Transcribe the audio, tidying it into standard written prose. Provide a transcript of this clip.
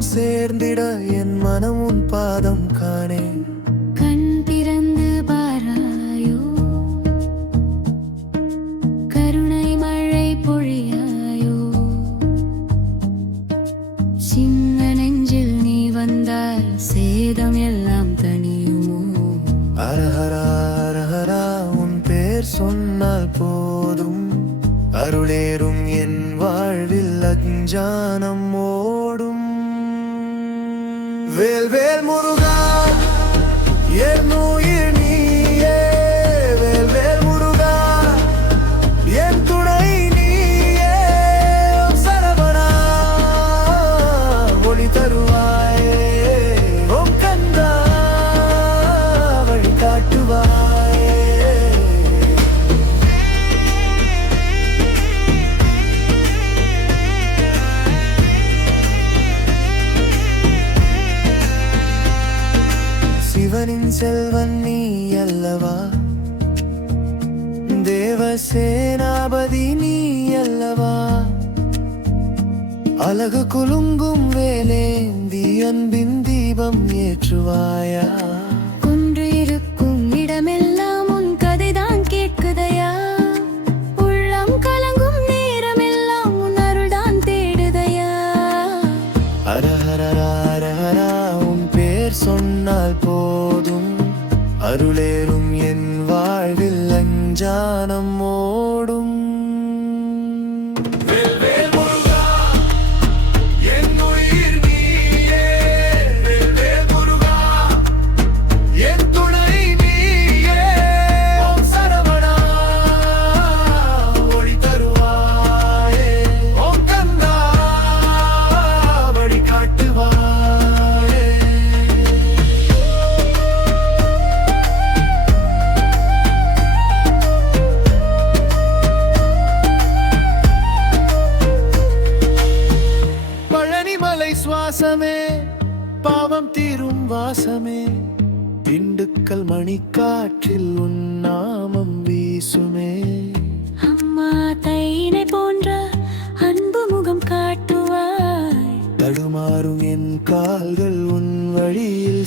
உன்னும் சேர்ந்திட என் மனம் உன் பாதம் காணே. கண் திறந்து பாராயோ, கருணை மழை பொழியாயோ, சின்ன நெஞ்சில் நீ வந்தால் சேதம் எல்லாம் தனியுமோ. அரஹரா அரஹரா உன் பேர் சொன்னால் போதும், அருளேறும் என் வாழ்வில் அஞ்ஞானம் ஓடும். வேல் வேல் முருகா என் உயிர் நீயே, வேல் வேல் முருகா என் துணை நீயே. ஓம் சரவணா ஒளி தருவாயே, ஓம் கந்தா வழி காட்டுவாயே. சிவனின் செல்வன் நீ அல்லவா, தேவசேனாபதி நீ அல்லவா. அழகு குலுங்கும் வேலேந்தி அன்பின் தீபம் ஏற்றுவாயா. கொன்று இருக்கும் இடமெல்லாம் உன் கதைதான் கேட்குதையா, உள்ளம் கலங்கும் நேரமெல்லாம் உன் அருள்தான் தேடுதையா. அரஹரா அரஹரா உன் பேர் சொன்னால் போதும், அருளேறும் என் வாழ்வில் அஞ்ஞானம் ஓடும். சுவாசமே பாவம் தீரும் வாசமே, திண்டுக்கல் மணிக்காற்றில் உன் நாமம் வீசுமே. அம்மா தைனை போன்ற அன்பு முகம் காட்டுவாய், தடுமாறும் என் கால்கள் உன் வழியில்